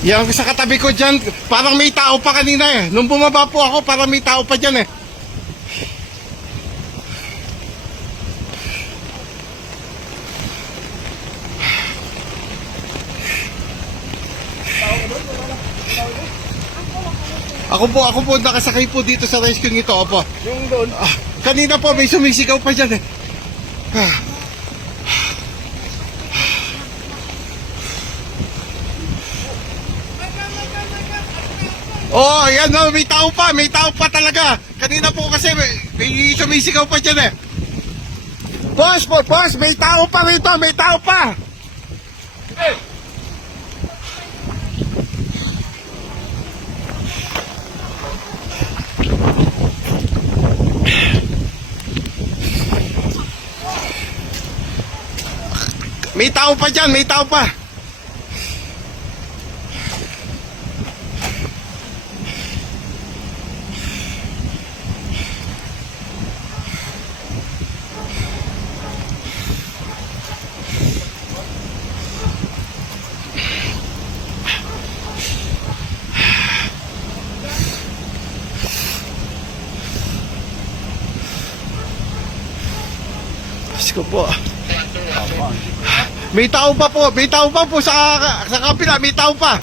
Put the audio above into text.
Yan sa katabi ko dyan, parang may tao pa kanina eh. Nung bumaba po ako, parang may tao pa dyan eh. Ako po nakasakay po dito sa rescue nito, opo. Yung doon. Kanina po may sumisigaw pa dyan eh. Oh, ayan oh, may tao pa talaga. Kanina po kasi may sumisigaw pa dyan eh. Boss, may tao pa rito, may tao pa. May tao pa dyan, may tao pa. Diyos ko po. May tao pa po sa kapila, may tao pa.